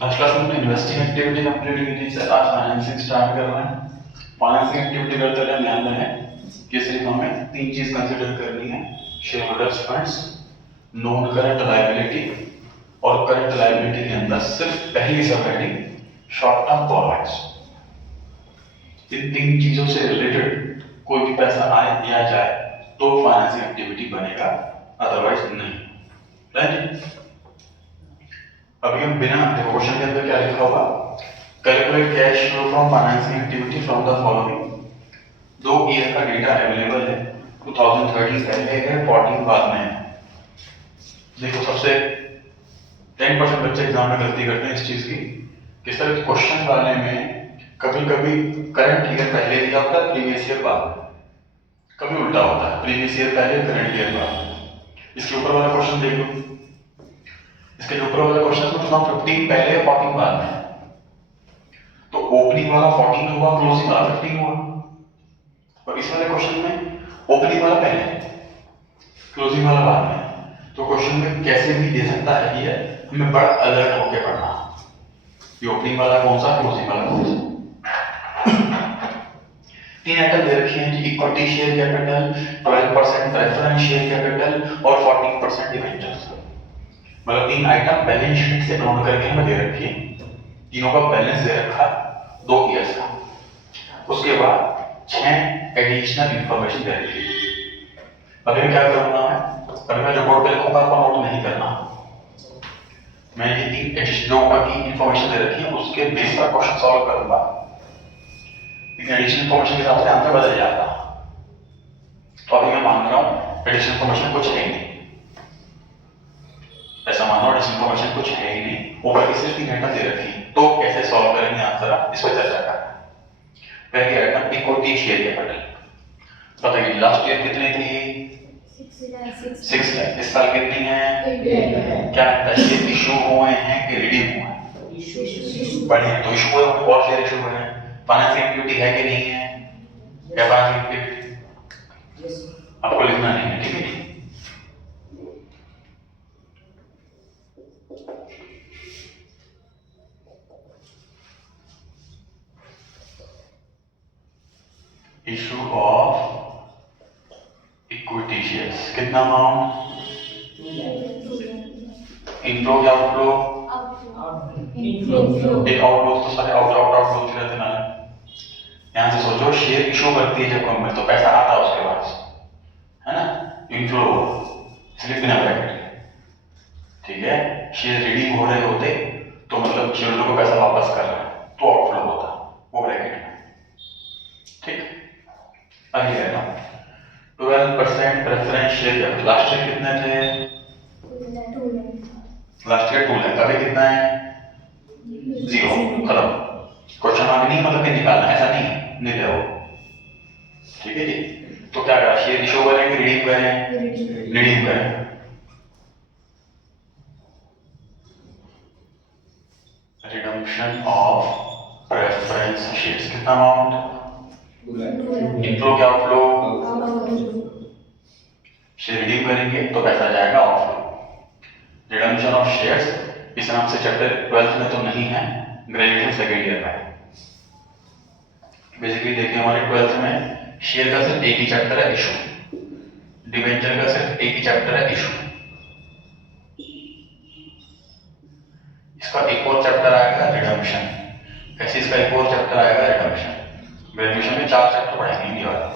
Last class में हमने investing activity complete की थी सर। आज फाइनेंसिंग स्टार्ट कर रहे हैं। फाइनेंसिंग एक्टिविटी करते टाइम ध्यान रहे कि सिर्फ हमें तीन चीज कंसीडर करनी है, share holders funds, non current liability और करंट लायबिलिटी के अंदर सिर्फ पहली सब हेडिंग शॉर्ट टर्म बोरोइंग्स। इन तीन चीजों से रिलेटेड कोई भी पैसा आए या जाए तो फाइनेंसिंग एक्टिविटी बनेगा, अदरवाइज नहीं। राइट। अभी हम बिना क्वेश्चन के अंदर क्या लिखा होगा, calculate cash flow from financing activity from the following. 2 year का डेटा अवेलेबल है, 2013 पहले है, 14 बाद में है। देखो सबसे 10% बच्चे एग्जाम में गलती करते हैं इस चीज की, किस तरह क्वेश्चन वाले में कभी कभी करंट ईयर पहले दिया होता है, प्रीवियस ईयर बाद, कभी उल्टा होता है, प्रीवियस ईयर पहले करंट ईयर बाद। इसके ऊपर वाला क्वेश्चन देख लो, इसके ऊपर वाला क्वेश्चन में 2015 पहले 14 बाद में, तो ओपनिंग वाला 14 हुआ, क्लोजिंग वाला 15 हुआ। और इस वाले क्वेश्चन में ओपनिंग वाला पहले, क्लोजिंग वाला बाद में। तो क्वेश्चन में कैसे भी दे सकता है ये, हमें बड़ा अलर्ट होकर पढ़ना, ये ओपनिंग वाला कौन सा, क्लोजिंग वाला कौन सा। तीन आइटम दे रखे हैं कि equity share capital, 12% preference share capital और 14% डिबेंचर्स। मतलब तीन आइटम बैलेंस शीट से नोट करके हमें दे रखी है, तीनों का बैलेंस दे रखा 2 ईयर्स का। उसके बाद 6 एडिशनल इंफॉर्मेशन दे रखी है। अभी क्या करना है, अभी मैं जो बोर्ड पे लिखूंगा आपको नोट नहीं करना। मैं ये तीन एडिशनल की इंफॉर्मेशन दे रखी है, उसके बेस पर क्वेश्चन सॉल्व करूंगा। लेकिन एडिशनल इंफॉर्मेशन के हिसाब से आंसर बदल जाता। तो अभी मैं मान रहा हूँ एडिशनल इंफॉर्मेशन कुछ है ही नहीं, ऐसा मानो एडिशनल इंफॉर्मेशन कुछ है ही नहीं, ऊपर की सिर्फ 3 आइटम दे रखी है। तो कैसे सॉल्व करेंगे आंसर, इस पर चर्चा करें। पहली आइटम इक्विटी शेयर कैपिटल। बताइए लास्ट ईयर कितनी थी, 6 लाख। इस साल कितनी है, क्या शेयर इशू हुए हैं कि रिडीम हुए हैं, बढ़िया। तो इशू हुए और शेयर इशू हुए हैं, फाइनेंसिंग एक्टिविटी है कि नहीं है, या फाइनेंसिंग एक्टिविटी आपको लिखना नहीं है, ठीक है। इशू ऑफ इक्विटी शेयर्स, कितना अमाउंट, इनफ्लो या आउटफ्लो, एक आउटफ्लो तो सारे आउट रहते ना। यहां से सोचो शेयर इशू करती है जब कंपनी, तो पैसा आता है उसके पास, है ना, इनफ्लो इसलिए बिना ब्रैकेट, ठीक है। शेयर रिडीम हो रहे होते तो मतलब शेयरहोल्डर को पैसा वापस कर रहा है, तो आउटफ्लो होता, वो ब्रैकेट में, ठीक। अगली है ना 12% preference share capital. Last year कितने थे, लास्ट ईयर 2 लाख। अभी कितना है, 0, खत्म। क्वेश्चन मार्क नहीं मतलब कि निकालना, ऐसा नहीं ले लो, ठीक है जी। तो क्या करा, शेयर इशू करें कि रिडीम करें, रिडीम करें। रिडम्पशन ऑफ प्रेफरेंस शेयर्स, कितना अमाउंट, इनफ्लो क्या आउटफ्लो, शेयर रिडीम करेंगे तो पैसा जाएगा आउटफ्लो। रिडम्पशन ऑफ शेयर्स इस नाम से चैप्टर 12th में तो नहीं है, ग्रेजुएशन सेकेंड ईयर में। बेसिकली देखिए हमारे 12th में शेयर का सिर्फ एक ही चैप्टर है इशू, डिबेंचर का सिर्फ एक ही चैप्टर है इशू। इसका एक और चैप्टर आएगा रिडम्पशन, ऐसे इसका एक और चैप्टर आएगा रिडम्पशन। ग्रेजुएशन में 4 चैप्टर पढ़ेंगे इंडिया वाले,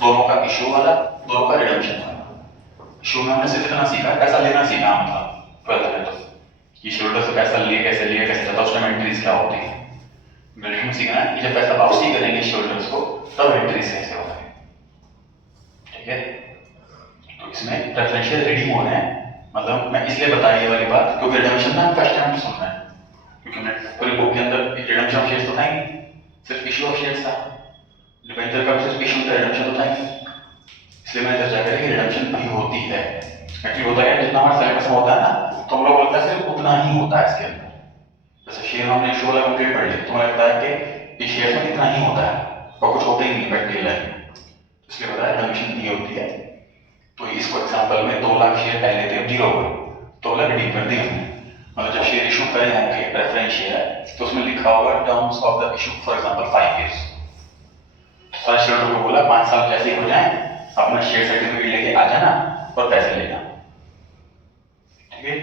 दोनों का इशू वाला, दोनों का रिडम्पशन वाला। इशू में हमने सिर्फ इतना सीखा, पैसा लेना सीखा, मतलब 12th में तो कि शेयरहोल्डर से पैसा लिए कैसे लिया, कैसे जाता, उसमें एंट्रीज क्या होती है। ग्रेजुएशन में सीखना है कि जब पैसा वापसी करेंगे शेयरहोल्डर्स को तब एंट्रीज कैसे होते हैं, ठीक है। तो इसमें प्रेफरेंशियल रिडीम हो रहे हैं, मतलब मैं इसलिए बताया ये वाली बात क्योंकि रिडम्पशन ना फर्स्ट टाइम सुन रहे हैं, क्योंकि मैं पूरी बुक के अंदर रिडम्पशन ऑफ शेयर्स तो था ही नहीं, सिर्फ इशू ऑफ शेयर्स था। डिबेंचर का सिर्फ इशू था, रिडम्पशन तो था ही नहीं। इसलिए मैंने चर्चा करी कि रिडम्पशन भी होती है। एक्चुअली होता है जितना हमारे सिलेबस में होता है ना, तो हम लोग बोलते हैं सिर्फ उतना ही होता है इसके अंदर। जैसे शेयर हमने इशू वाला कंप्लीट पढ़ लिया, तो मुझे लगता है कि इस शेयर में इतना ही होता है और कुछ होता ही नहीं प्रैक्टिकल लाइफ में, इसलिए बताया रिडम्पशन नहीं होती है। तो इसको एग्जांपल में 2 लाख शेयर पहले थे, अब 0 हुए, तो 2 लाख रिडीम कर दिए हमने। मतलब जब शेयर इशू करे होंगे प्रेफरेंस शेयर तो उसमें लिखा होगा terms of the issue, for example 5 years। तो सारे शेयरहोल्डर को बोला 5 साल जैसे ही हो जाए अपना शेयर सर्टिफिकेट लेके आ जाना और पैसे लेना, ठीक है।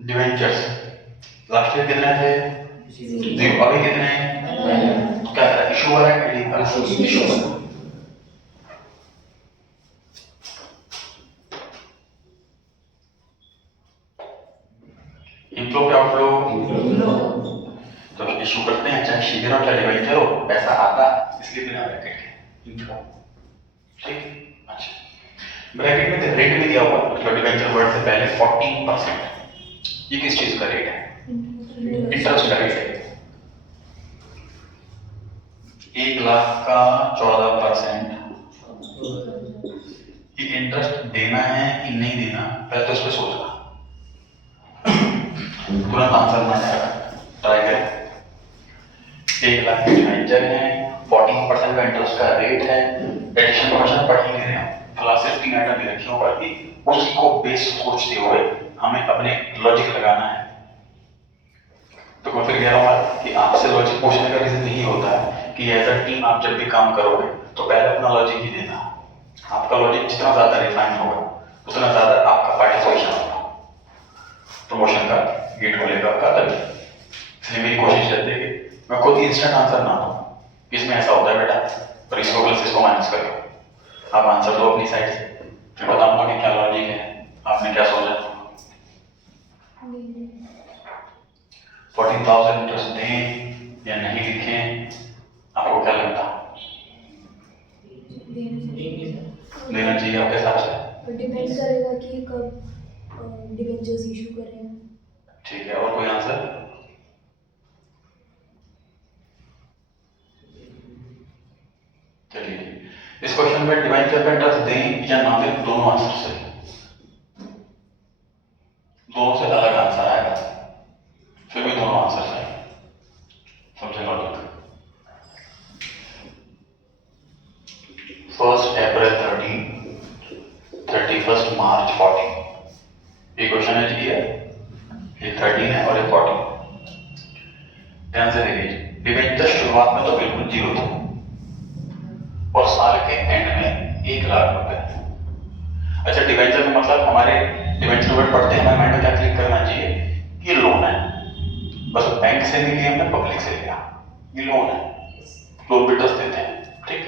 डिवेंचर्स लास्ट ईयर कितने थे? 0। अभी कितने हैं? क्या करा? इशू हो रहा है, क्रेडिट का इशू हो रहा है। इनफ्लो क्या आउटफ्लो? तो इशू करते हैं चाहे शेयर हो चाहे डिवेंचर हो, पैसा आता इसलिए बिना ब्रैकेट के इनफ्लो, ठीक। अच्छा, ब्रैकेट में रेट भी दिया हुआ मतलब डिवेंचर वर्ड से पहले 14%। ये किस चीज का रेट है? इंटरेस्ट का रेट है। 1 लाख का 14%। ये इंटरेस्ट देना है कि नहीं देना, पहले तो इस पर सोचना, तुरंत आंसर ना आएगा, ट्राई करें। 1 लाख की डिवेंचर है, 14% का इंटरेस्ट का रेट है, एडिशन क्वेश्चन पढ़ ही नहीं रहे हैं, क्लासेस 3 आइटम भी रखी होगा कि उसी को बेस सोचते हुए हमें अपने लॉजिक लगाना है। तो मैं फिर कह रहा हूँ कि आपसे लॉजिक पूछने का रीजन यही होता है कि एज अ टीम आप जब भी काम करोगे तो पहले अपना लॉजिक ही देना। आपका लॉजिक जितना ज्यादा रिफाइन होगा उतना ज्यादा आपका पार्टिसिपेशन होगा, प्रमोशन का गेट खोलेगा आपका तभी। इसलिए मेरी कोशिश रहती है कि मैं खुद इंस्टेंट आंसर ना दूं, इसमें ऐसा होता है बेटा, और इसको प्लस इसको माइनस करो, आप आंसर दो अपनी साइड से, फिर बताऊंगा कि क्या लॉजिक है, आपने क्या सोचा। 14,000 इंटरेस्ट दें या नहीं लिखें, आपको क्या लगता है? देना चाहिए आपके हिसाब से? डिपेंड करेगा कि कब डिबेंचर्स इशू करें। ठीक है, और कोई आंसर? चलिए, इस क्वेश्चन में डिबेंचर का इंटरेस्ट दें या ना दें, दोनों आंसर सही, दोनों से अलग आंसर आएगा, फिर भी दोनों आंसर सही, समझे लॉजिक? 1 अप्रैल 13, 31 मार्च 14, ये क्वेश्चन है जी, ये 13 है और ये 14। ध्यान से देखिए, डिबेंचर शुरुआत में तो बिल्कुल 0 था और साल के एंड में 1 लाख रुपए। अच्छा, डिबेंचर का मतलब हमारे डिबेंचर वर्ड पढ़ते हैं हमारे माइंड में क्या क्लिक करना चाहिए कि लोन है, बस बैंक से नहीं लिया हमने, पब्लिक से लिया, ये लोन है, लोन बिल्डर्स देते हैं, ठीक।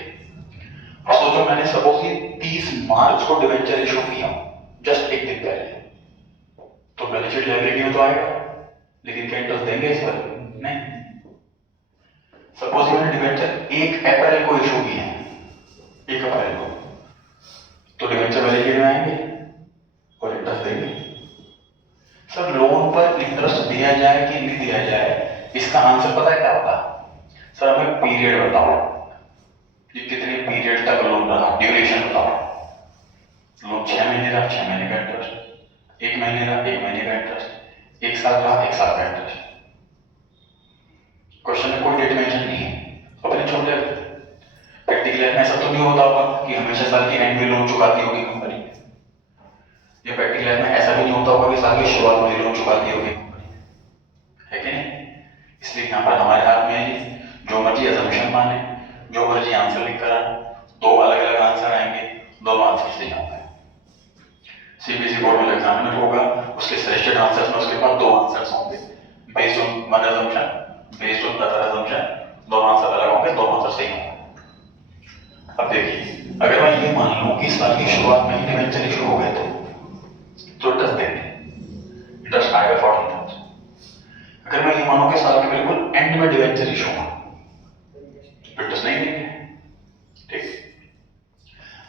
अब सोचो मैंने सपोज कि 30 मार्च को डिबेंचर इशू किया, जस्ट एक दिन पहले, तो बैलेंस शीट लायबिलिटी में तो आएगा, लेकिन क्या इंटरेस्ट देंगे इस पर? नहीं। सपोज मैंने डिबेंचर 1 अप्रैल को इशू किया, 1 अप्रैल को, तो डिबेंचर बैलेंस शीट में आएंगे और इंटरेस्ट देंगे। सर लोन पर इंटरेस्ट दिया जाए कि नहीं दिया जाए, इसका आंसर पता है क्या होता? सर हमें पीरियड बताओ, ये कितने पीरियड तक लोन रहा, ड्यूरेशन बताओ। लोन 6 महीने रहा, 6 महीने का इंटरेस्ट, 1 महीने रहा, 1 महीने का इंटरेस्ट, 1 साल रहा, 1 साल का इंटरेस्ट। क्वेश्चन में कोई डेट मेंशन नहीं है, अपने छोटे प्रैक्टिकल में ऐसा तो नहीं होता होगा कि हमेशा साल के एंड में लोन चुकाती होगी कंपनी, या प्रैक्टिकल में ऐसा भी नहीं होता होगा कि साल की शुरुआत में लोन चुकाती होगी कंपनी, है कि नहीं? इसलिए यहाँ पर हमारे हाथ में जो मर्जी असम्पशन माने, जो मर्जी आंसर लिख कर आए, 2 अलग अलग आंसर आएंगे, दोनों आंसर सही होंगे। सीबीएसई बोर्ड में एग्जामिनर होगा, उसके सजेस्टेड आंसर्स में उसके पास 2 आंसर्स होंगे, based on one assumption, based on other assumption, दोनों आंसर अलग होंगे, दोनों आंसर सही होंगे। अब देखिए, अगर मैं ये मान लूं कि साल की शुरुआत में ही डिबेंचर इशू हो गए थे, तो इंटरेस्ट देंगे, इंटरेस्ट आएगा 14,000। अगर मैं ये मानूं कि साल के बिल्कुल एंड में डिबेंचर इशू हुआ, इंटरेस्ट नहीं देंगे, ठीक।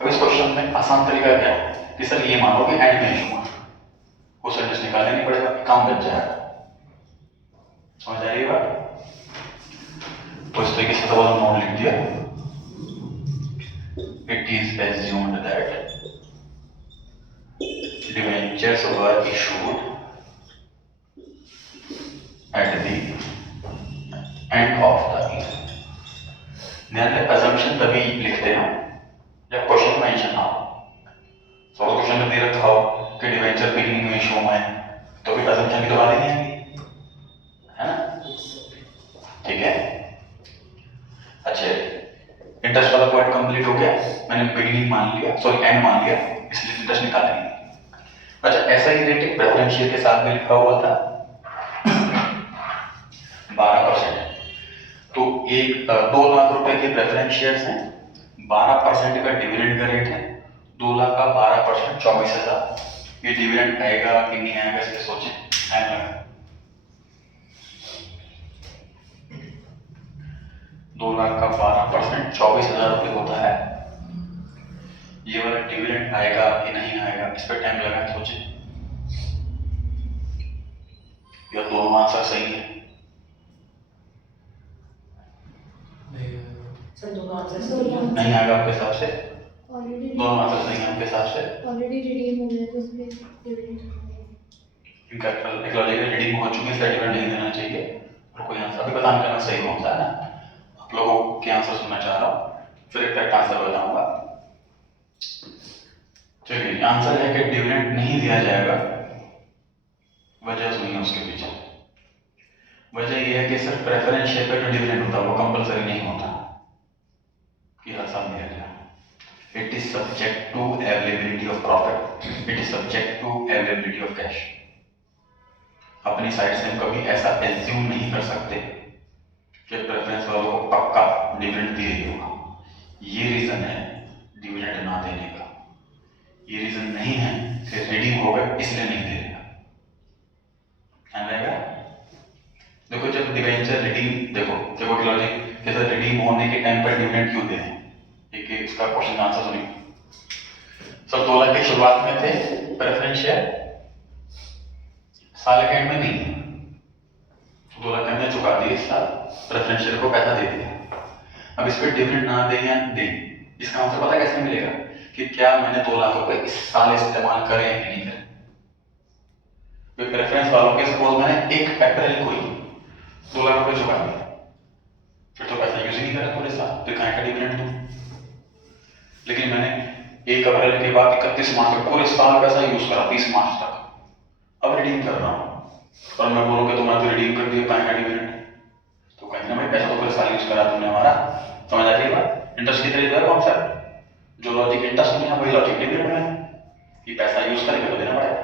अब इस क्वेश्चन में आसान तरीका क्या है कि सर ये मानो कि एंड में इशू हुआ, उस इंटरेस्ट निकालना नहीं पड़ेगा, काम बच जाएगा, समझ आ रही है बात? तो इस तरीके से तो नोट लिख दिया, it is assumed that debentures were issued at the end of the year। ध्यान रहे, assumption तभी लिखते हैं जब क्वेश्चन मेंशन ना हो। सपोज क्वेश्चन में दे रखा हो असम्पशन की तो बात ही नहीं आएगी, है ना? ठीक है, अच्छा इंटरेस्ट वाला पॉइंट कंप्लीट हो गया, मैंने बिगिनिंग मान लिया, सॉरी एंड मान लिया, इसलिए इंटरेस्ट निकालेंगे। अच्छा ऐसा ही रेट एक प्रेफरेंशियल के साथ में लिखा हुआ था 12%। तो एक 2 लाख रुपए के प्रेफरेंस शेयर्स हैं, 12% का डिविडेंड का रेट है, 2 लाख का 12% 24,000। ये डिविडेंड आएगा कि नहीं आएगा इसके सोचें, टाइम लगा। 2 लाख का 12% 24,000 रुपये होता है, ये वाला डिविडेंड आएगा कि नहीं आएगा इस पर टाइम लगा, सोचें। या दोनों आंसर सही है? नहीं आएगा आपके हिसाब से? दोनों आंसर सही है आपके हिसाब से? ऑलरेडी रिडीम हो गया तो उसमें डिविडेंड इनका इकोलॉजिकल रिडीम हो चुके हैं, डिविडेंड नहीं देना चाहिए। और कोई आंसर अभी पता नहीं करना सही कौन सा है ना, आप लोगों के आंसर सुनना चाह रहा हूँ, फिर एक करेक्ट आंसर बताऊंगा। चलिए आंसर है कि डिविडेंड नहीं दिया जाएगा, वजह सुनिए उसके पीछे। वजह यह है कि सिर्फ प्रेफरेंस शेयर पे जो डिविडेंड होता है वो कंपलसरी नहीं होता कि हर साल दिया जाए। It is subject to availability of profit, it is subject to availability of cash. अपनी साइड से हम कभी ऐसा एज्यूम नहीं कर सकते कि प्रेफरेंस वालों को पक्का डिविडेंड दिया ही होगा। ये रीजन है डिविडेंड ना देने का, ये रीजन नहीं है कि रिडीम हो गए इसलिए नहीं दे रहा। ध्यान रहेगा। देखो जब डिवेंचर रिडीम, देखो कि लॉजिक जैसे रिडीम होने के टाइम पर डिविडेंड क्यों दे रहे हैं, एक इसका क्वेश्चन का आंसर सुनिए। सब 2 लाख की शुरुआत में थे प्रेफरेंस शेयर, साल के एंड में नहीं, 2 लाख हमने चुका दिए इस साल, प्रेफरेंस शेयर को पैसा दे दिया। अब इस पर डिविडेंड ना दें या दें, इसका आंसर पता कैसे मिलेगा कि क्या मैंने 2 लाख रुपए इस साल इस्तेमाल करे या नहीं करे। प्रेफरेंस वालों के सपोज मैंने 1 अप्रैल को ही 2 लाख रुपए चुका दिया, फिर तो पैसा यूज ही नहीं करा पूरे साल, फिर कहाँ का डिविडेंड दूं। लेकिन मैंने 1 अप्रैल के बाद 31 मार्च तक पूरे साल पैसा यूज करा, 30 मार्च तक, अब रिडीम कर रहा हूँ और मैं बोलूँ कि तुम्हारा तो रिडीम कर दिया, कहाँ का डिविडेंड, तो कहीं ना भाई पैसा तो पूरे साल यूज करा तुमने हमारा। समझ आ रही है बात? इंटरेस्ट की तरह है कॉन्सेप्ट, जो लॉजिक इंटरेस्ट में है वही लॉजिक डिविडेंड में है कि पैसा यूज करेंगे तो देना पड़ेगा।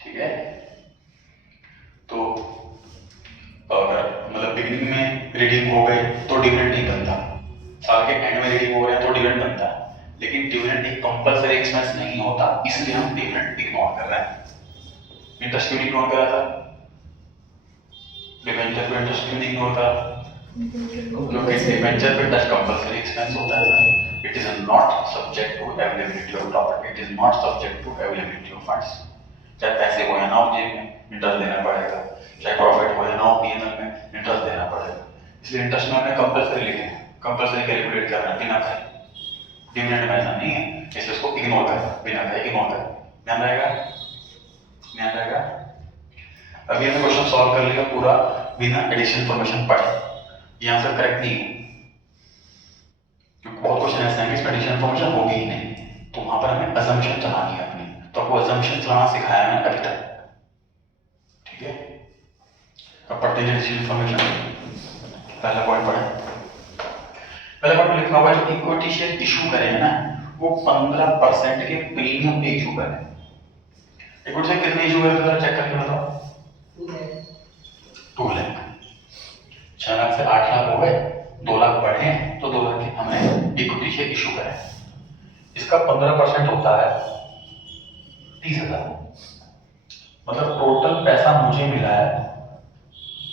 ठीक है, तो अगर मतलब बिगिनिंग में रिडीम हो गए तो डिविडेंड नहीं बनता, साल के एंड में रिडीम हो गया तो डिविडेंड बनता है, लेकिन डिविडेंड एक कंपलसरी एक्सपेंस नहीं होता, इसलिए हम डिविडेंड इग्नोर कर रहे हैं। इंटरेस्ट क्यों इग्नोर करा था? डिवेंचर पे इंटरेस्ट क्यों इग्नोर करा? क्योंकि डिवेंचर पे इंटरेस्ट कंपलसरी एक्सपेंस होता है। It is not subject to availability of property, it is not subject to availability of funds. चाहे पैसे हो या ना हो जेब में इंटरेस्ट देना पड़ेगा, चाहे प्रॉफिट हो या ना हो पीएनएल में इंटरेस्ट देना पड़ेगा। इसलिए इंटरेस्ट में हमने कंपलसरी लिखे हैं, कंपलसरी कैलकुलेट करना है बिना खाए। डिविडेंड में ऐसा नहीं है, इसलिए इसको इग्नोर करना, बिना खाए इग्नोर करना। ध्यान रहेगा, ध्यान रहेगा। अभी हमने क्वेश्चन सॉल्व कर लिया पूरा बिना एडिशनल इन्फॉर्मेशन पढ़े, ये आंसर करेक्ट नहीं है क्योंकि बहुत क्वेश्चन ऐसे हैं कि इसमें एडिशनल इन्फॉर्मेशन होगी ही नहीं, तो वहां पर हमें अजम्पशन चलानी है अपनी, तो आपको अजम्पशन चलाना सिखाया मैंने अभी तक। ठीक है, अब पढ़ते हैं एडिशनल इन्फॉर्मेशन। पहला पॉइंट पढ़ें। पहले पॉइंट में लिखा हुआ है जो इक्विटी शेयर इशू करें ना वो 15% के प्रीमियम पे इशू करें। इक्विटी शेयर कितने इशू करें जरा चेक करके बताओ। 2 लाख, 6 लाख से 8 लाख हो गए, 2 लाख बढ़े तो 2 लाख के हमें इक्विटी शेयर इशू करें। इसका 15% होता है 30,000, मतलब टोटल पैसा मुझे मिला है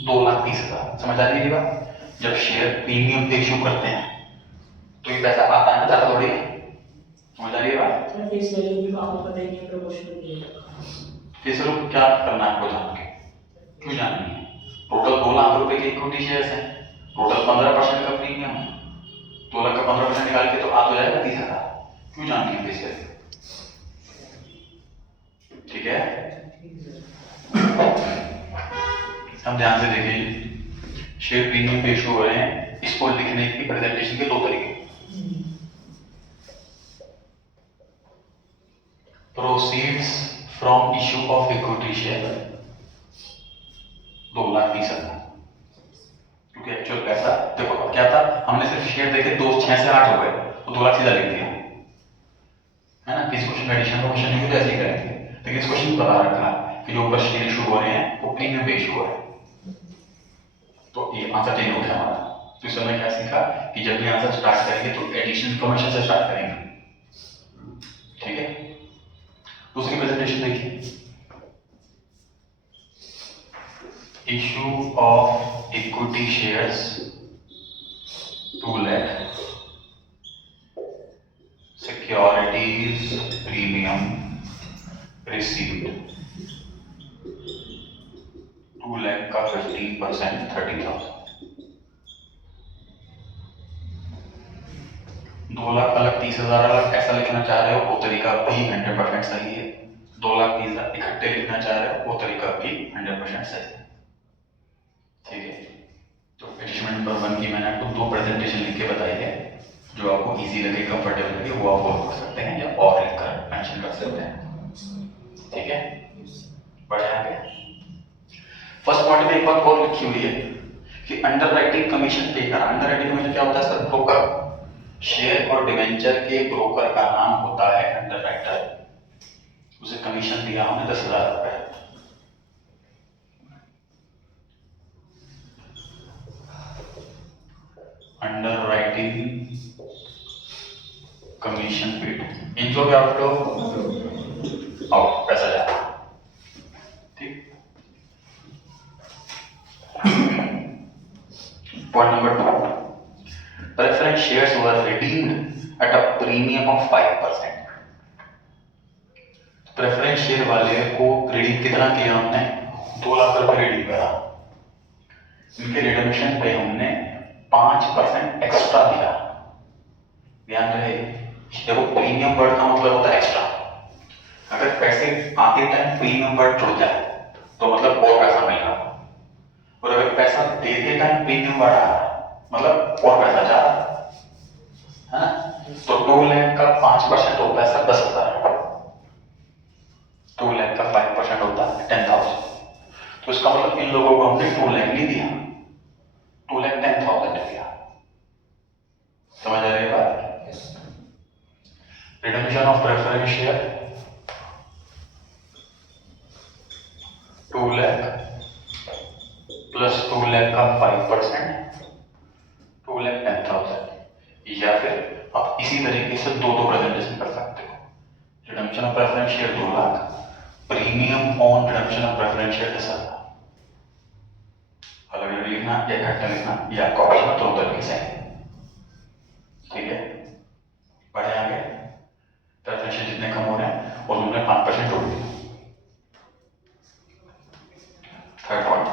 2,30,000। समझ आ रही है बात? जब शेयर प्रीमियम पे इशू करते हैं तो ये पैसा आता है ना, ज्यादा थोड़ी है। समझ आ रही है बात? फेस वैल्यू भी आपको पता ही नहीं है, प्रोपोर्शनल नहीं है। फेस वैल्यू क्या करना है आपको जान के, क्यों जाननी है? टोटल 2 लाख रुपए के इक्विटी शेयर्स हैं, टोटल 15% का प्रीमियम है, 2 लाख का 15% निकाल के तो आ तो जाएगा 30,000। क्यों जाननी है फेस वैल्यू? ठीक है, हम ध्यान से देखिए, शेयर प्रीमियम पे इशू हो रहे हैं, इसको लिखने की प्रेजेंटेशन के 2 तरीके। Proceeds from issue of equity share 2,30,000, क्योंकि एक्चुअल पैसा देखो अब क्या था, हमने सिर्फ शेयर देखे 6 से 8 हो गए तो 2 लाख सीधा लिख दिया है ना। किसी क्वेश्चन में एडिशन का क्वेश्चन नहीं तो ऐसे ही करेंगे, लेकिन इस क्वेश्चन में बता रखा कि जो ऊपर शेयर इशू हो रहे हैं वो प्रीमियम पे इशू हो रहे हैं, तो ये आंसर चेंज हो गया हमारा। तो इस समय क्या सीखा कि जब भी आंसर स्टार्ट करेंगे तो एडिशन इन्फॉर्मेशन से स्टार्ट करेंगे, ठीक है। दूसरी प्रेजेंटेशन देखिए, issue of equity shares 2 lakh, securities premium received 2 lakh का 15% 30,000, 2 लाख अलग 30,000 अलग ऐसा लिखना चाह रहे हो वो तरीका भी 100% सही है, 2,30,000 इकट्ठे लिखना चाह रहे हो वो तरीका भी 100% सही है, ठीक है। तो एडिशन नंबर 1 की मैंने आपको 2 प्रेजेंटेशन लिख के बताई है, जो आपको इजी लगे कंफर्टेबल लगे वो आप फॉलो कर सकते हैं या और लिखकर मेंशन कर सकते हैं, ठीक है। बढ़े आगे। फर्स्ट पॉइंट में एक बात और लिखी हुई है कि अंडरराइटिंग कमीशन पे करा। अंडरराइटिंग कमीशन क्या होता है सर? ब्रोकर, शेयर और डिवेंचर के ब्रोकर का नाम होता है अंडरराइटर, उसे कमीशन दिया हमने 10,000 रुपए। अंडरराइटिंग कमीशन पेड, इनको क्या आउट पैसा जाता, ठीक। Point number 2, preference shares were redeemed at a premium of 5%। Preference share वाले को रिडीम कितना किया हमने? 2 लाख रुपए रिडीम करा, इनके रिडम्पशन पे हमने 5% एक्स्ट्रा दिया। ध्यान रहे, देखो प्रीमियम वर्ड का मतलब होता है एक्स्ट्रा। अगर पैसे आते टाइम प्रीमियम वर्ड जुड़ जाए तो मतलब और पैसा मिल रहा, और अगर पैसा देते टाइम प्रीमियम वर्ड आ रहा मतलब और पैसा जा रहा है ना। तो 2 लाख का 5% होता है सर 10,000, 2 लाख का 5% होता है 10,000, तो इसका मतलब इन लोगों को हमने 2 लाख नहीं दिया, 2,10,000 दिया। समझ आ रही है बात? Redemption of preference share 2 lakh plus 2 lakh का 5%, 2,10,000, या फिर आप इसी तरीके से दो प्रेजेंटेशन कर सकते हो। Redemption of preference share 2 lakh, premium on redemption of preference share 10,000। अलग अलग लिखना या इकट्ठा लिखना ये आपका ऑप्शन दोनों तरीके से है, ठीक है। बढ़े आगे। प्रेफरेंस शेयर जितने कम हो रहे हैं और हमने 5% जोड़ दिया। Third point,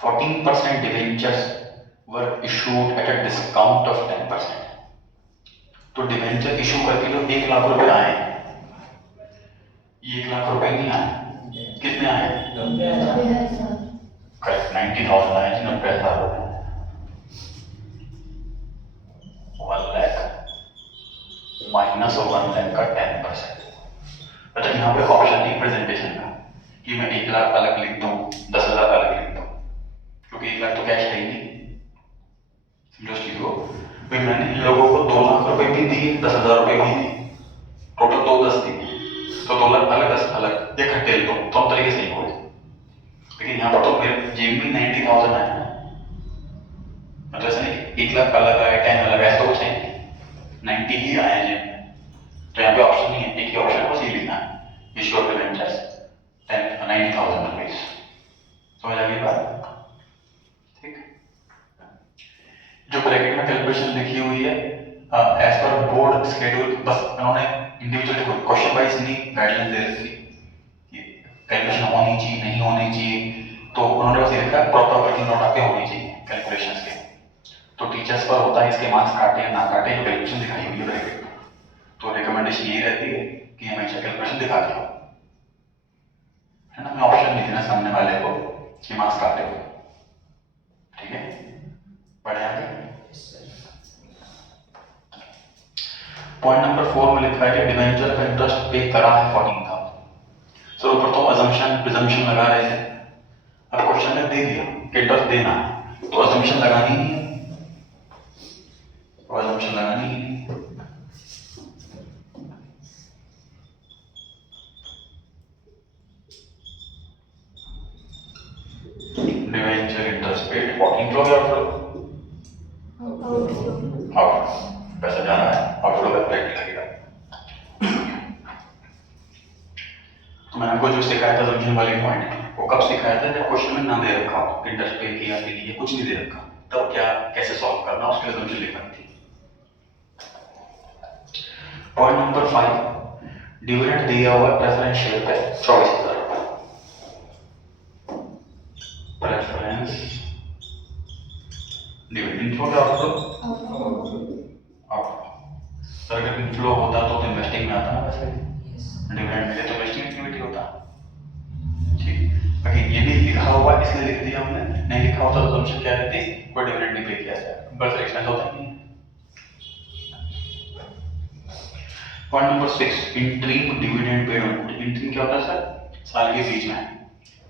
14% debentures were issued at a discount of 10%। तो डिवेंचर इशू करके जो 1 लाख रुपए आए, ये 1 लाख रुपए नहीं आए, कितने आए? करेक्ट, 90,000 आए जी, 90,000 रुपए। 1 लाख माइनस 1 लाख का 10%। अच्छा, यहाँ पे ऑप्शन नहीं प्रेजेंटेशन का कि मैं 1 लाख अलग लिख दूं 10,000 अलग लिख दूं, क्योंकि 1 लाख तो कैश है ही नहीं। समझो इस चीज को, भाई मैंने इन लोगों को 2 लाख रुपए भी दिए, 10,000 रुपए भी दिए, टोटल 2,10 दिए, तो 2 लाख अलग 10 अलग इकट्ठे ले दो तो हम तरीके से ही हो। लेकिन यहाँ पर तो मेरे जेब में 90,000 आया ना, मतलब ऐसा नहीं 1 लाख अलग आया 10 अलग, ऐसा तो कुछ नहीं, 90 ही आया जेब में। तो यहाँ पे ऑप्शन नहीं है, एक ही ऑप्शन बस ये लिखना है, इशू ऑफ डिवेंचर्स 90,000 रुपीज। समझ आ गई बात? ठीक। जो ब्रैकेट में कैलकुलेशन लिखी हुई है एज पर बोर्ड शेड्यूल, बस उन्होंने इंडिविजुअली क्वेश्चन वाइज नहीं गाइडलाइन दे रखी कि कैलकुलेशन होनी चाहिए नहीं होनी चाहिए, तो उन्होंने बस ये लिखा प्रॉपर वर्किंग नोट आपके होनी चाहिए कैलकुलेशंस के। तो टीचर्स पर होता है इसके मार्क्स काटे या ना काटे, जो कैलकुलेशन दिखाई हुई है ब्रैकेट में, तो रिकमेंडेशन यही रहती है कि हमेशा कैलकुलेशन दिखा के, है ना। मैं ऑप्शन लिख देना सामने वाले को कि मार्क्स काटे हुए, ठीक है। पढ़े आगे। पॉइंट नंबर 4 में लिखा है कि डिवेंचर का इंटरेस्ट पे करा है 14,000। assumption presumption लगा रहे थे। अब क्वेश्चन में दे दिया कि इंटरेस्ट देना है, तो assumption लगानी ही है, तो assumption लगानी ही है। डिवेंचर इंटरेस्ट पेड इनफ्लो या आउटफ्लो? आउटफ्लो। आउटफ्लो, पैसा जा रहा है, आउटफ्लो का इफेक्ट लगेगा। तो मैंने आपको जो सिखाया था assumption वाले पॉइंट, वो कब सिखाया था? जब क्वेश्चन में ना दे रखा हो, इंटरेस्ट पे किया कि नहीं, कुछ नहीं दे रखा, तब क्या कैसे सॉल्व करना, उसके लिए assumption लिखनी थी। पॉइंट नंबर 5, डिविडेंड दिया हुआ प्रेफरेंस शेयर पे 24,000 रुपए। प्रेफरेंस डिविडेंड इनफ्लो या आउटफ्लो? आउटफ्लो। सर अगर इनफ्लो होता तो इन्वेस्टिंग में आता ना वैसे, डिविडेंड मिले तो इन्वेस्टिंग एक्टिविटी होता। ठीक, अगर ये नहीं लिखा हुआ इसलिए लिख दिया हमने, नहीं लिखा होता तो assumption क्या रहती, कोई डिविडेंड नहीं पे किया जाएगा, बस एक्सपेंस होता नहीं है। Point number 6, interim dividend paid on good. Interim क्या होता है सर? साल के बीच में,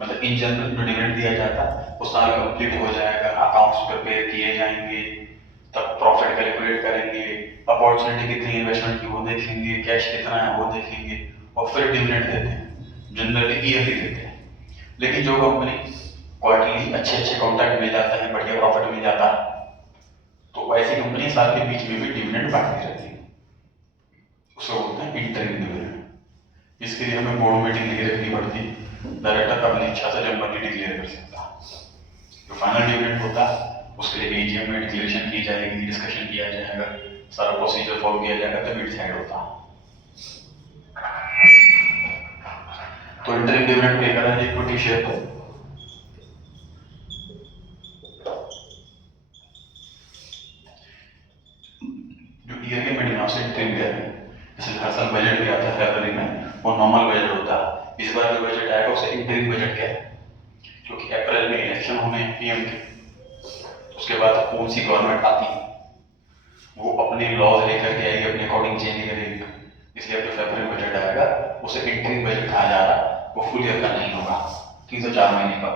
मतलब इन जनरल जो डिविडेंड दिया जाता है वो साल कंप्लीट हो जाएगा, अकाउंट्स प्रिपेयर किए जाएंगे, तब प्रॉफिट कैलकुलेट करेंगे, अपॉर्चुनिटी कितनी इन्वेस्टमेंट की वो देखेंगे, कैश कितना है वो देखेंगे, और फिर डिविडेंड देते हैं। जनरली ईयरली देते हैं, लेकिन जो कंपनी क्वार्टरली अच्छे कॉन्ट्रैक्ट मिल जाते हैं, बढ़िया प्रॉफिट मिल जाता है, तो ऐसी कंपनी साल के बीच में भी डिविडेंड बांटती रहती है, उसको बोलते हैं इंटरिम डिविडेंड। इसके लिए हमें बोर्ड मीटिंग नहीं रखनी पड़ती, डायरेक्टर अपनी इच्छा से जब मर्जी डिक्लेयर कर सकता है। जो फाइनल डिविडेंड होता है उसके लिए एजीएम में डिक्लेरेशन की जाएगी, डिस्कशन किया जाएगा, सारा प्रोसीजर फॉलो किया जाएगा, तभी डिसाइड होता है। तो इंटरिम डिविडेंड पे करा है इक्विटी शेयर पर, जो ईयर के मिडिल में से इंटरिम गया है, जैसे हर साल बजट भी आता है फरवरी में, वो नॉर्मल बजट होता है। इस बार जो बजट आएगा उसे इंटरिम बजट क्या है, क्योंकि अप्रैल में इलेक्शन होने हैं पीएम के, उसके बाद कौन सी गवर्नमेंट आती है वो अपने लॉज लेकर के आएगी, अपने अकॉर्डिंग चेंज करेगी, इसलिए अब जो फरवरी में बजट आएगा उसे इंटरिम बजट कहा जा रहा है। वो फुल ईयर का नहीं होगा, 3 से 4 महीने का।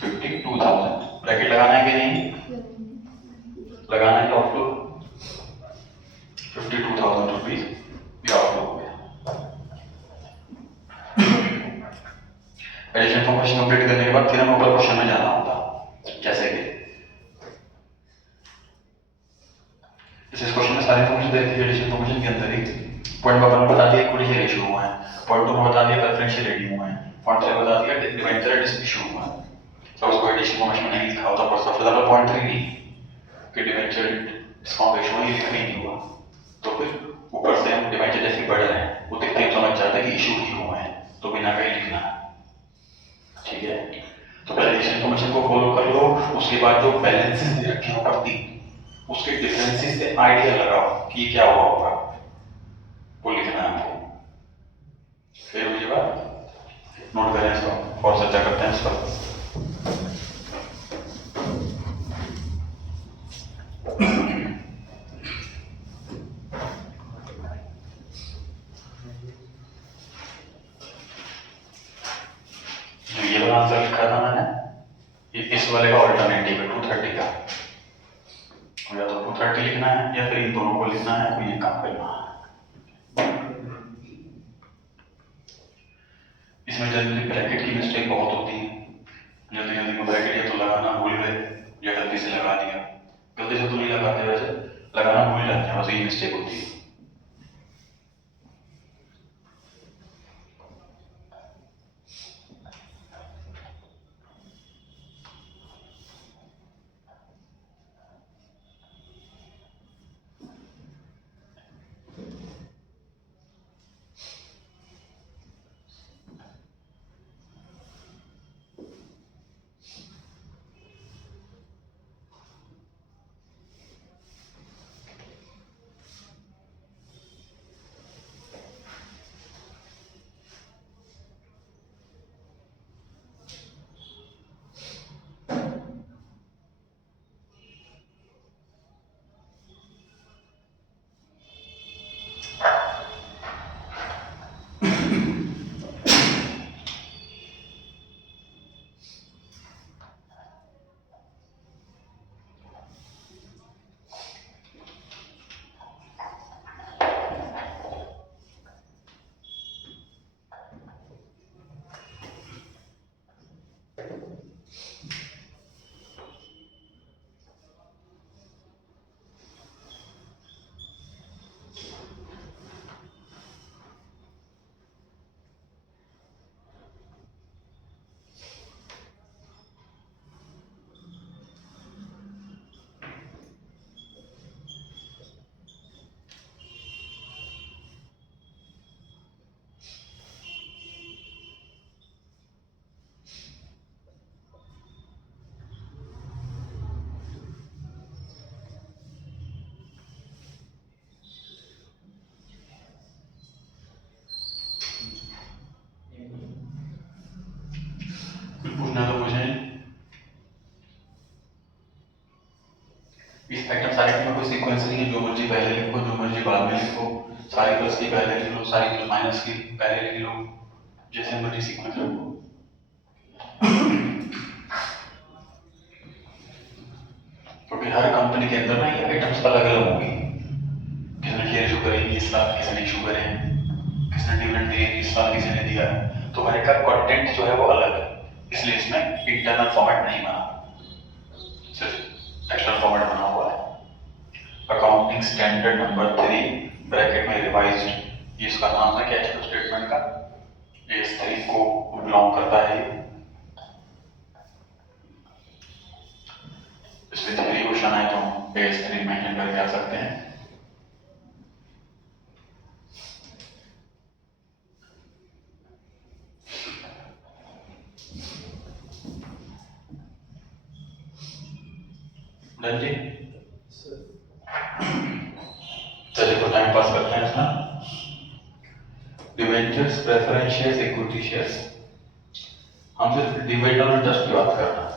52,000 ब्रैकेट लगाना है कि नहीं लगाना है, तो आउटफ्लो 52,000 रुपीज भी आउटफ्लो हो गया। एडिशन इन्फॉर्मेशन कंप्लीट करने के बाद फिर हमें ऊपर क्वेश्चन में जाना होता, जैसे कि इस क्वेश्चन में सारी इन्फॉर्मेशन दे रखी है एडिशन इन्फॉर्मेशन के अंदर ही। पॉइंट नंबर 1 बता दिया इक्विटी शेयर इशू हुआ है, पॉइंट 2 में बता दिया प्रेफरेंशियल रेटिंग हुआ है, पॉइंट 3 बता दिया डिवेंचर इशू हुआ है। सब उसको एडिशन इन्फॉर्मेशन में नहीं लिखा होता, पर सबसे ज्यादा पॉइंट 3 नहीं कि डिवेंचर डिस्काउंट रेशियो ये लिखा ही नहीं हुआ, तो फिर ऊपर से हम डिवेंचर जैसे बढ़ रहे हैं वो देखते ही समझ जाते हैं कि इशू ही हुआ है, तो बिना कहीं लिखना। ठीक है, तो पहले एडिशन इन्फॉर्मेशन को फॉलो कर लो, उसके बाद जो बैलेंसेस दे रखे हो प्रति, उसके डिफरेंसेस से आइडिया लगाओ कि ये क्या हुआ होगा, वो लिखना है आपको। फिर मुझे बात नोट करें इसको और चर्चा करते हैं इस पर। जो ये वाला आंसर लिखा था मैंने, ये इस वाले का ऑल्टरनेटिव है 230 का, या तो 230 लिखना है या फिर इन दोनों को लिखना है, कोई ये काम करना है। इसमें जनरली ब्रैकेट की मिस्टेक बहुत होती है, जल्दी में ब्रैकेट या तो लगाना भूल गए या गलती से लगा दिया, गलती से तो नहीं लगाते, वैसे लगाना भूल जाते हैं, बस यही मिस्टेक होती है। आइटम सारे में कोई सीक्वेंस नहीं है, जो मर्जी पहले लिखो, जो मर्जी बाद में लिखो, सारी प्लस की पहले लिख लो, सारी प्लस माइनस की पहले लिख लो, जैसे मर्जी सीक्वेंस रखो। क्योंकि हर कंपनी के अंदर ना ये आइटम्स अलग अलग होंगी, किसने शेयर इशू करेंगे इस साल, किसने इशू करे हैं, किसने डिविडेंड दिए इस साल, किसी ने दिया है, तो हर एक का कंटेंट जो है वो अलग है, इसलिए इसमें इंटरनल फॉर्मेट नहीं बना, सिर्फ एक्सटर्नल फॉर्मेट बना हुआ है। अकाउंटिंग स्टैंडर्ड नंबर 3 ब्रैकेट में रिवाइज्ड, ये इसका नाम है कैश फ्लो स्टेटमेंट का, ये इस तारीख को बिलोंग करता है। इसमें 3 क्वेश्चन आए तो बेस 3 मेंशन करके आ सकते हैं। डन जी, चलिए तो टाइम पास करते हैं इसमें। Debentures, preference shares, equity shares, हम सिर्फ डिविडेंड और इंटरेस्ट की बात कर रहे हैं।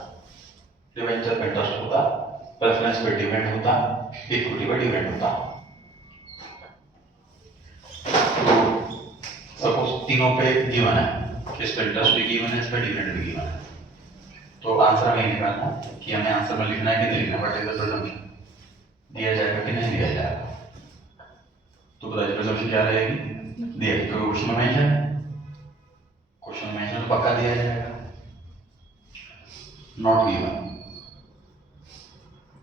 डिवेंचर पे इंटरेस्ट होता, प्रेफरेंस पे डिविडेंड होता, इक्विटी पे डिविडेंड होता। तो सपोज तीनों पे गिवन है, इस पे इंटरेस्ट भी गिवन है, इस पे डिविडेंड भी गिवन है, तो आंसर में निकालना कि हमें आंसर में लिखना है कि नहीं लिखना, व्हाट इज द प्रेजम्पशन, दिया जाएगा कि नहीं दिया जाएगा। तो बताइए प्रेजम्पशन क्या रहेगी, दिया, क्योंकि क्वेश्चन में मेंशन है, क्वेश्चन में मेंशन तो पक्का दिया जाएगा। नॉट गिवन,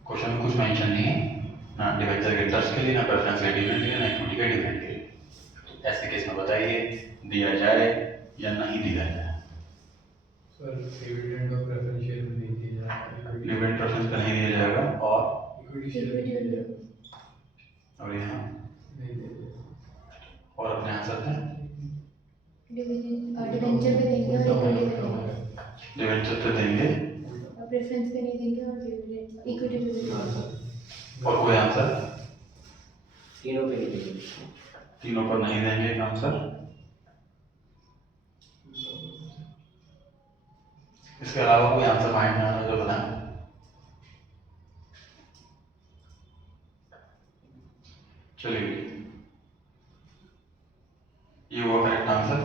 क्वेश्चन में कुछ मेंशन नहीं है, ना डिवेंचर के इंटरेस्ट के लिए, ना प्रेफरेंस के डिविडेंड के लिए, ना इक्विटी के डिविडेंड के लिए। तो ऐसे केस में बताइए दिया जाए या नहीं दिया जाए। सर डिविडेंड और प्रेफरेंस शेयर में नहीं दिया जाएगा, डिविडेंड प्रेफरेंस पे नहीं दिया जाएगा, और इक्विटी शेयर में दिया जाएगा, और यहाँ नहीं दिया जाएगा। और अपने आंसर पे डिवेंचर पे देंगे और इक्विटी पे देंगे, डिवेंचर पे देंगे प्रेफरेंस पे नहीं देंगे और इक्विटी पे देंगे। और कोई आंसर, तीनों पे नहीं देंगे। तीनों पर नहीं देंगे एक आंसर। इसके अलावा कोई आंसर माइंड में आ रहा है जो बताएं। चलिए ये हुआ करेक्ट आंसर।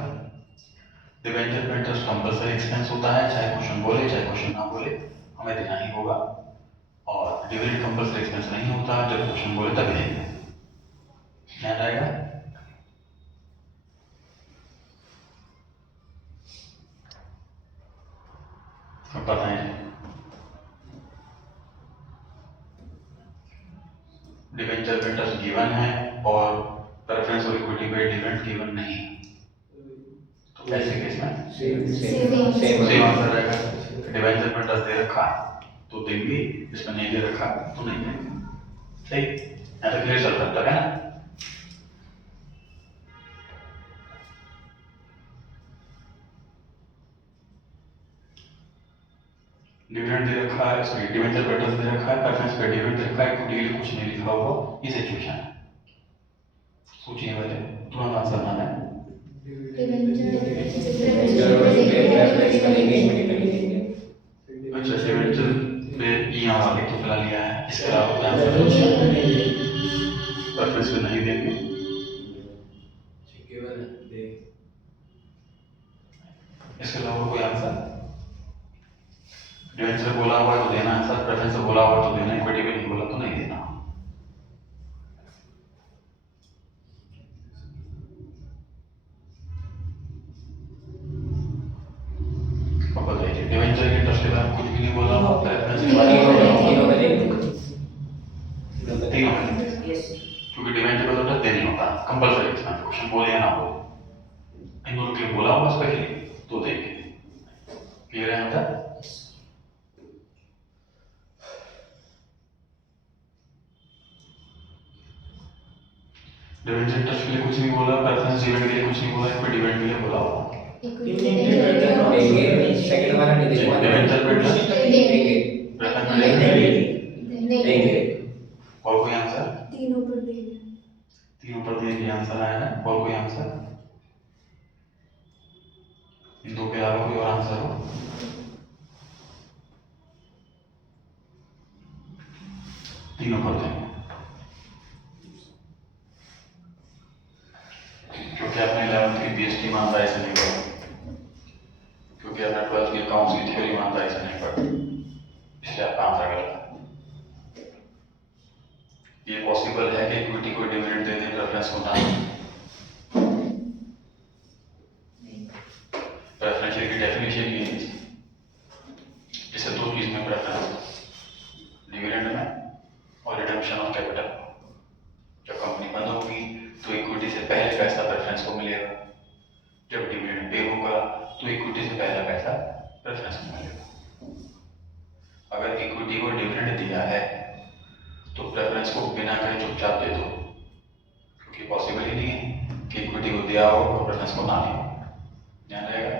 डिवेंचर पे इंटरेस्ट कंपल्सरी एक्सपेंस होता है, चाहे क्वेश्चन बोले चाहे क्वेश्चन ना बोले, हमें देना ही होगा। और डिविडेंड कंपल्सरी एक्सपेंस नहीं होता, जब क्वेश्चन बोले तभी देंगे, ध्यान रहेगा। अब बताएं, डिवेंचर पे इंटरेस्ट गिवन है और प्रेफरेंस और इक्विटी पे डिविडेंड गिवन नहीं है, तो ऐसे केस में सेम आंसर रहेगा। डिवेंचर पे इंटरेस्ट दे रखा तो देंगे, इसमें नहीं दे रखा तो नहीं देंगे। सही, यहाँ तक क्लियर चल सकता है ना। डिविडेंड दे रखा है, सॉरी डिवेंचर पे इंटरेस्ट दे रखा है, प्रेफरेंस पे डिविडेंड दे रखा है, इक्विटी के लिए कुछ नहीं लिखा हुआ, ये सिचुएशन है। सोचिए पहले, तुरंत आंसर ना है। अच्छा डिवेंचर पे यहाँ वाले तो फिलहाल लिया है, इसके अलावा कोई आंसर प्रेफरेंस पे नहीं देंगे। इसके अलावा कोई आंसर, डिवेंचर बोला हुआ है तो देना आंसर, प्रेफरेंस बोला हुआ तो देना, इक्विटी पे नहीं बोला तो नहीं देना। अब बताइए डिवेंचर के इंटरेस्ट के बारे में कुछ भी नहीं बोला हुआ, प्रेफरेंस के बारे में तीनों पे देंगे। तीनों में, यस। क्योंकि डिवेंचर को तो इंटरेस्ट देना ही होता है कंपल्सरी एक्सपेंस, क्वेश्चन बोले या ना बोले, इन दोनों के लिए बोला हुआ स्पेशली तो देंगे। क्लियर है यहाँ तक? डिवेंचर इंटरेस्ट के लिए कुछ नहीं बोला, प्रेफरेंस डिविडेंड के लिए कुछ नहीं बोला, इक्विटी डिविडेंड के लिए बोला हुआ। देंगे, सेकंड वाला नहीं देंगे। डिवेंचर पे इंटरेस्ट देंगे। प्रेफरेंस पे डिविडेंड देंगे। और कोई आंसर, तीनों पर देंगे। तीनों पर दिए गए आंसर आया है, और कोई आंसर, इन दो के अलावा कोई और आंसर हो। तीनों कर देंगे क्योंकि आपने 11th की बीएसटी ईमानदारी से नहीं पढ़ा, क्योंकि आपने 12th की अकाउंट्स की थ्योरी ईमानदारी से नहीं पढ़ा, इसलिए आपका आंसर गलत है। ये पॉसिबल है कि इक्विटी को डिविडेंड दे दें प्रेफरेंस को ना दें। प्रेफरेंस शेयर की डेफिनेशन ये है जिसे दो चीज में प्रेफरेंस, डिविडेंड में और रिडम्पशन ऑफ कैपिटल। जब कंपनी बंद होगी तो इक्विटी से पहले पैसा प्रेफरेंस को मिलेगा, जब डिविडेंड पे होगा तो इक्विटी से पहला पैसा प्रेफरेंस को मिलेगा। अगर इक्विटी को डिविडेंड दिया है तो प्रेफरेंस को बिना कहे चुपचाप दे दो, क्योंकि पॉसिबल ही नहीं है कि इक्विटी को दिया हो और प्रेफरेंस को ना दिया हो। ध्यान रहेगा।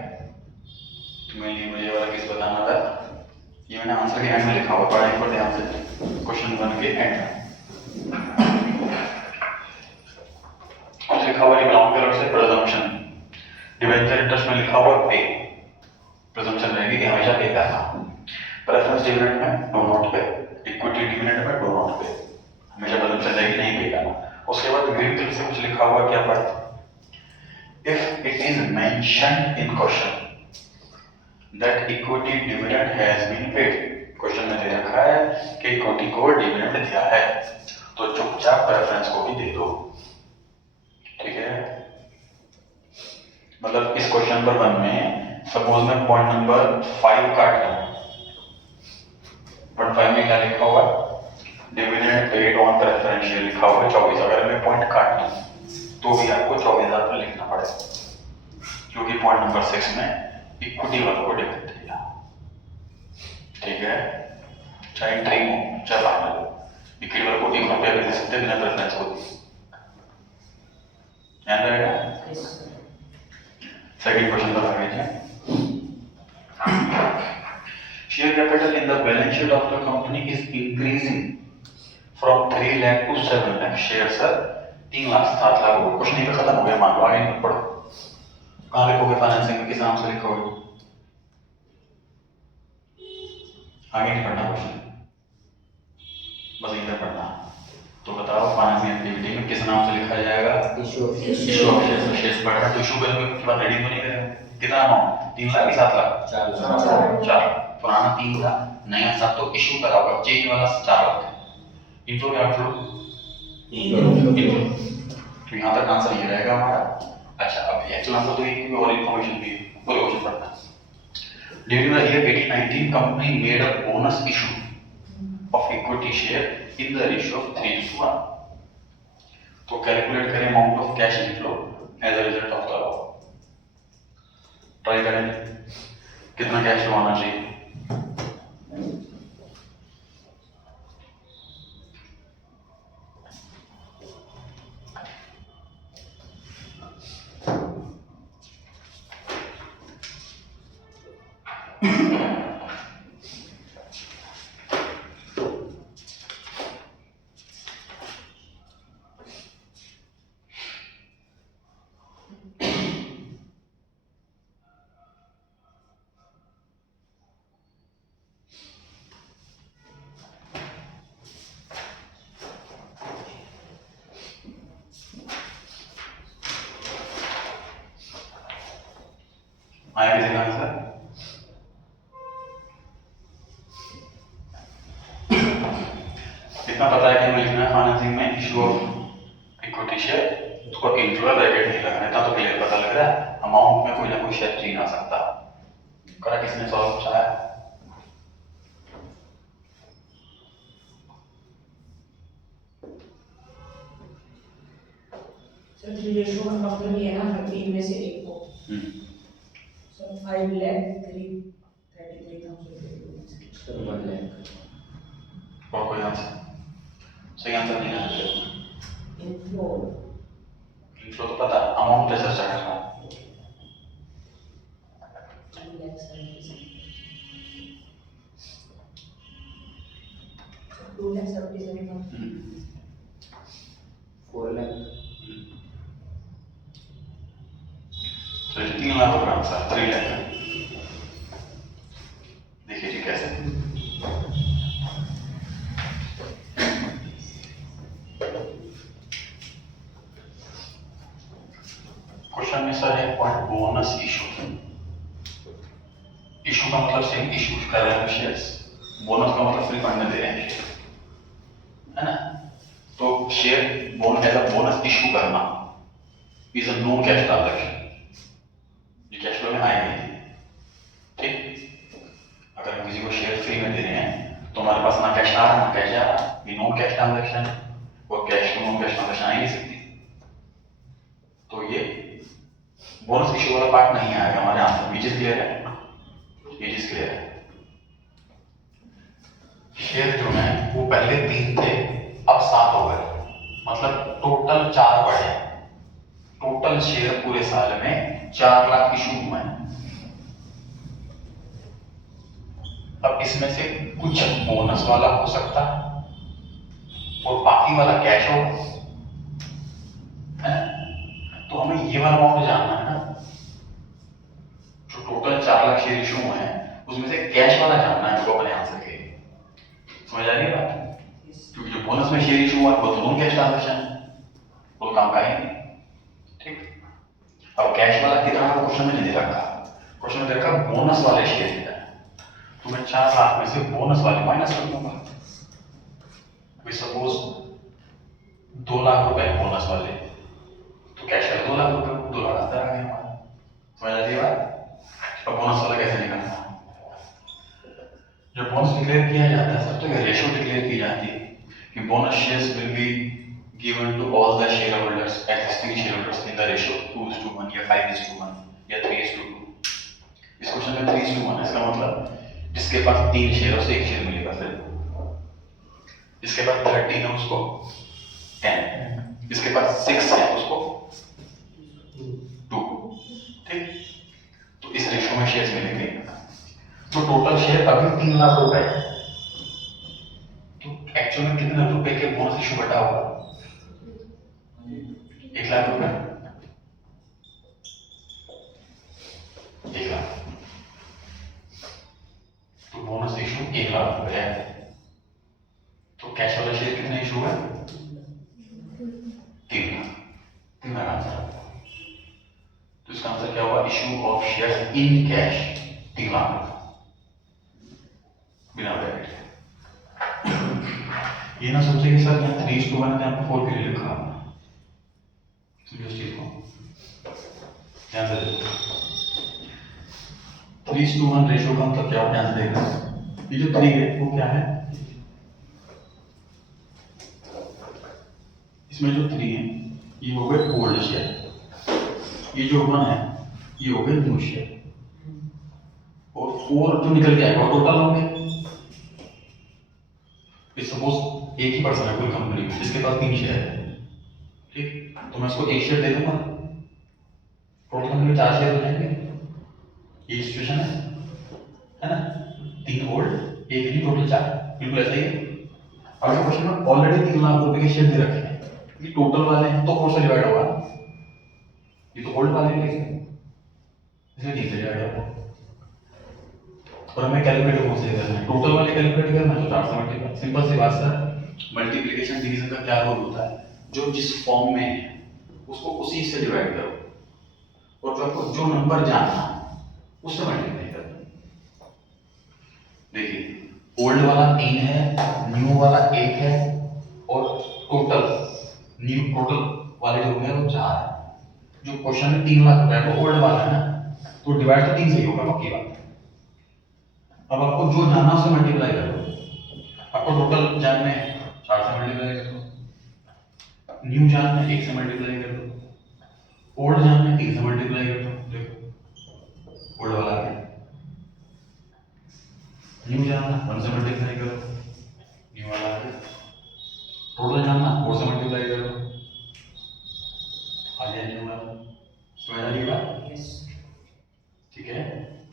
तो मेरे लिए मुझे वाला केस बताना था, ये मैंने आंसर के एंड में लिखा हुआ, पढ़ाई पर ध्यान से, क्वेश्चन 1 के एंड में लिखा हुआ ब्राउन कलर से प्रेजम्पशन, डिबेंचर इंटरेस्ट में लिखा हुआ पे, प्रेजम्पशन रहेगी कि हमेशा पे करना। प्रेफरेंस डिविडेंड में डू नॉट पे, इक्विटी डिविडेंड में डू नॉट पे, हमेशा प्रेजम्पशन रहेगी नहीं पे करना। उसके बाद ग्रीन कलर से कुछ लिखा हुआ क्या पढ़ा, if it is mentioned in question that equity dividend has been paid, question में दे रखा है कि इक्विटी को डिविडेंड दिया है तो चुपचाप प्रेफरेंस को भी दे दो। ठीक है, मतलब इस क्वेश्चन नंबर 1 में सपोज मैं पॉइंट नंबर 5 काट लूं, पॉइंट 5 में क्या लिखा हुआ, dividend paid on preference share लिखा हुआ 24। अगर मैं पॉइंट काट लूं तो भी आपको 24,000 पर लिखना पड़ेगा, क्योंकि पॉइंट नंबर 6 में इक्विटी वालों को डिविडेंड दिया। ठीक है, चाहे ड्रीम हो चाहे फाइनल हो, इक्विटी वालों को 1 रुपया भी दे सकते बिना प्रेफरेंस को दिए। ध्यान रहेगा। सेकंड क्वेश्चन पर आगे जाएं। Share capital in the balance sheet of the company is increasing from 3 lakh to 7 lakh share. Sir 3 lakh 7 lakh हो, कुछ नहीं तो खत्म हो गया, मान लो आगे नहीं पढ़ो। कहाँ लिखोगे फाइनेंसिंग में, किस नाम से लिखोगे, आगे नहीं पढ़ना क्वेश्चन, बस इधर पढ़ना। तो बताओ फाइनेंसिंग एक्टिविटी में किस नाम से लिखा जाएगा, issue of issue of shares. Shares बढ़ रहा है तो इशू करने के बाद रेडी तो नहीं करेंगे। कितना अमाउंट, 3 लाख की 7 लाख, 4। पुराना 3 था, नया 7, तो इशू करा होगा चेंज वाला 4 लाख। इनफ्लो या आउटफ्लो, तो यहाँ तक आंसर ये रहेगा हमारा। अच्छा, अब एक्चुअल आंसर तो ये और इन्फॉर्मेशन भी है, बोलो क्वेश्चन पढ़ना। During the year 1819, company made a bonus issue of equity share in the ratio of 3:1. तो कैलकुलेट करें amount of cash inflow as a result of the law. Try करें कितना कैश फ्लो आना चाहिए। आया किसी का आंसर? इतना पता है कि हमें लिखना है फाइनेंसिंग में इशू ऑफ इक्विटी शेयर, उसको इनफ्लो ब्रैकेट नहीं लगाना, इतना तो क्लियर पता लग रहा है। अमाउंट में कोई ना कोई शेयर चेंज आ सकता। करा किसने सॉल्व पूछा है? सर 3 का मतलब ये है ना, 3 में से एक को सर 5 लाख 33,000 1 लाख। और कोई आंसर? सही आंसर नहीं आया। इनफ्लो इनफ्लो तो पता, अमाउंट पे चर्चा करना। 2 लाख 77,000 4 लाख। तो 3 लाख होगा आंसर, 3 लाख। देखिए जी कैसे क्वेश्चन में सर है पॉइंट बोनस इशू। इशू का मतलब सेम इशू कर रहे हैं शेयर्स, बोनस का मतलब फ्री फंड में दे रहे हैं शेयर, है ना। तो share bonus as a bonus issue करना is a no cash transaction, ये कैश फ्लो में आएगी। ठीक, अगर हम किसी को शेयर फ्री में दे रहे हैं तो हमारे पास ना कैश आ रहा ना कैश जा रहा, ये नो कैश ट्रांजैक्शन है, और कैश को नो कैश ट्रांजैक्शन आ ही नहीं सकती। तो ये बोनस इशू वाला पार्ट नहीं आएगा हमारे आंसर। विच इज क्लियर है, ये चीज क्लियर है। शेयर जो है वो पहले 3 थे, अब 7 हो गए, मतलब टोटल 4 बढ़े। टोटल शेयर पूरे साल में 4 लाख इशू हुए हैं। अब इसमें से कुछ बोनस वाला हो सकता है और बाकी वाला कैश होगा, है। तो हमें ये वाला अमाउंट जानना है ना, जो टोटल 4 लाख शेयर इशू हुए हैं उसमें से कैश वाला जानना है हमको अपने आंसर के। समझ आ रही है बात? क्योंकि जो बोनस में शेयर इशू हुआ वो तो नॉन कैश ट्रांजैक्शन है, वो काम का ही नहीं। ठीक, अब कैश वाला कितना है क्वेश्चन में नहीं दे रखा, क्वेश्चन में दे रखा बोनस वाले शेयर कितना है, तो मैं 4 लाख में से बोनस वाले माइनस कर दूंगा। अभी सपोज 2 लाख रुपए बोनस वाले, तो कैश वाले 2 लाख रुपए, 2 लाख अंदर आ गए हमारे। समझ आ रही है बात? अब बोनस वाला कैसे निकालना? जब बोनस डिक्लेयर किया जाता है तो ये रेशियो डिक्लेयर की जाती है कि bonus shares will be given to all the shareholders, existing shareholders in the ratio 2:1 या 5:1 या 3:2। इस क्वेश्चन में 3:1 है, इसका मतलब जिसके पास 3 शेयर है उसे 1 शेयर मिलेगा, फिर जिसके पास 13 है उसको 10, जिसके पास 6 है उसको 2। ठीक, तो इस रेशियो में शेयर्स मिलेंगे। तो टोटल शेयर अभी 3 लाख रुपए है, तो एक्चुअल में कितने रुपए के बोनस इशू बटा होगा? 1 लाख रुपए, 1 लाख। तो बोनस इशू 1 लाख रुपए है। तो कैश वाला शेयर कितने इशू है? 3 लाख। 3 लाख आंसर। तो इसका आंसर क्या होगा? Issue of share in cash 3 lakh बिना ब्रैकेट के। ये ना सोचे कि सर यहाँ 3:1 है, आपको 4 क्यों लिखा? समझो इस चीज को, ध्यान से देखो। 3:1 रेशियो का मतलब क्या? ध्यान से देखना। ये जो 3 है वो क्या है? इसमें जो 3 है ये हो गए ओल्ड शेयर, ये जो 1 है ये हो गए न्यू शेयर, और 4 जो निकल के आएगा टोटल होंगे। सपोज एक ही पर्सन है कोई कंपनी में जिसके पास 3 शेयर है, ठीक, तो मैं उसको 1 शेयर दे दूंगा, टोटल कंपनी में 4 शेयर हो जाएंगे। ये सिचुएशन है ना? 3 ओल्ड 1 न्यू, टोटल 4, बिल्कुल ऐसा ही है। अब जो क्वेश्चन में ऑलरेडी 3 लाख रुपए के शेयर दे रखे हैं, ये टोटल वाले हैं तो 4 से डिवाइड होगा, ये तो ओल्ड वाले हैं इसलिए 3 से डिवाइड होगा। और हमें कैलकुलेटर कौन से करना है? टोटल वाले कैलकुलेट करना है तो 4 से मल्टीप्लाई। सिंपल सी बात सर, मल्टीप्लिकेशन डिवीजन का क्या रूल होता है? जो जिस फॉर्म में है उसको उसी से डिवाइड करो, और जो आपको जो नंबर जानना उससे मल्टीप्लाई करो। देखिए ओल्ड वाला 3 है, न्यू वाला 1 है, और टोटल न्यू टोटल वाले जो होंगे वो 4 है। जो क्वेश्चन में 3 लाख रुपए है तो ओल्ड वाला है ना, तो डिवाइड तो 3 से ही होगा, पक्की बात। अब आपको जो जानना उससे मल्टीप्लाई करो। आपको टोटल जानना है 4 से मल्टीप्लाई कर दो, न्यू जानना है 1 से मल्टीप्लाई कर दो, ओल्ड जानना है 3 से मल्टीप्लाई कर दो। देखो ओल्ड वाला आ गया, न्यू जानना 1 से मल्टीप्लाई करो, न्यू वाला आ गया, टोटल जानना 4 से मल्टीप्लाई करो, आ गया न्यू वाला। समझ आ रही है बात? यस ठीक है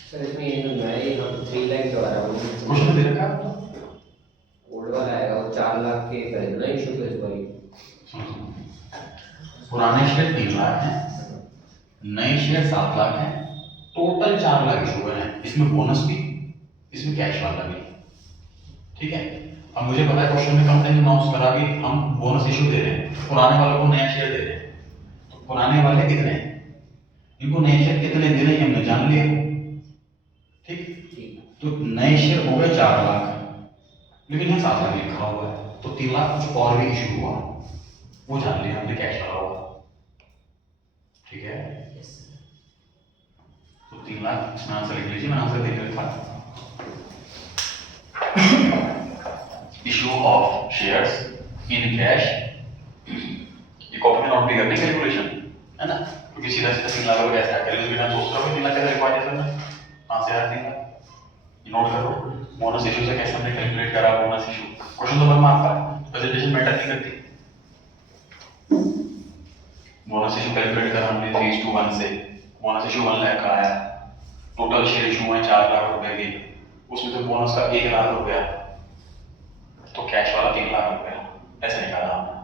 सर इसमें ये जो है ये 3 लाख जो आ रहा है क्वेश्चन दे रखा है ओल्ड वाला आएगा वो 4 लाख के खरीदना इशू तो इस बारी। सुनो, पुराने शेयर 3 लाख हैं, नए शेयर 7 लाख हैं, टोटल 4 लाख इशू हुए हैं, इसमें बोनस भी, इसमें कैश वाला भी। ठीक है, अब मुझे पता है क्वेश्चन में कंपनी अनाउंस करा कि हम बोनस इशू दे रहे हैं, पुराने वालों को नया शेयर दे रहे हैं, तो पुराने वाले कितने हैं? इनको नए शेयर कितने देने हैं हमने जान लिया, ठीक। ठीक है। तो नए शेयर हो गए 4 लाख, लेकिन यहाँ 7 लाख लिखा हुआ है, तो 3 लाख कुछ और भी इशू हुआ, वो जान लिया हमने कैश लगा हुआ, ठीक है। Yes sir. तो 3 लाख इसमें आंसर लिख लीजिए, मैं आंसर देख रखा। Issue of shares in cash, ये कॉपी में नोट भी करनी कैलकुलेशन है ना, क्योंकि सीधा सीधा 3 लाख रुपए कैसे आ गया, बिना सोच रहा हूँ 3 लाख कैसे रिकॉर्ड है सर, कहाँ से आया 3 लाख, ये नोट करो। बोनस इशू से कैसे हमने कैलकुलेट करा बोनस इशू, क्वेश्चन तो 1 मार्क का, प्रेजेंटेशन मैटर नहीं करती। बोनस इशू कैलकुलेट करा हमने 3:1 से, बोनस इशू 1 लाख का आया, टोटल शेयर इशू हुए 4 लाख रुपए के, उसमें से बोनस का 1 लाख रुपया, तो कैश वाला 3 लाख रुपया, ऐसे निकाला हमने।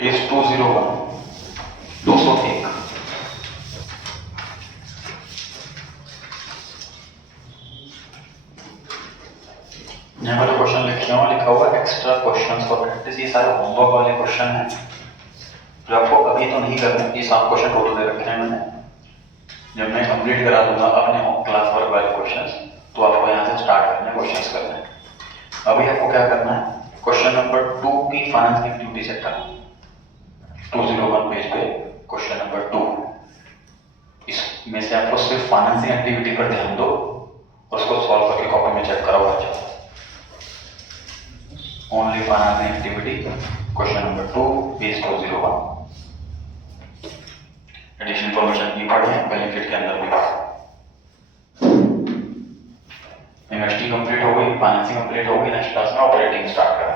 इज 201 201। यहाँ पर जो क्वेश्चन लिखा हुआ एक्स्ट्रा क्वेश्चंस फॉर प्रैक्टिस, ये सारे होमवर्क वाले क्वेश्चन हैं जो आपको अभी तो नहीं करने, ये 7 क्वेश्चन टोटल दे रखे हैं मैंने। जब मैं कंप्लीट करा दूंगा अपने क्लास वर्क वाले क्वेश्चंस, तो आपको यहाँ से स्टार्ट करना है क्वेश्चंस करने। अभी आपको क्या करना है, क्वेश्चन नंबर 2 की फाइनेंस एक्टिविटी सेट करना, 201 पेज पे क्वेश्चन नंबर 2, इसमें से आपको सिर्फ फाइनेंसिंग एक्टिविटी पर ध्यान दो और उसको सॉल्व करके कॉपी में चेक करो आ जाओ। Only financing activity question number 2 page 201। Additional information की पढ़े बेनिफिट के अंदर भी। इन्वेस्टिंग कंप्लीट हो गई, फाइनेंसिंग कंप्लीट हो गई, नेक्स्ट क्लास में ऑपरेटिंग स्टार्ट करें।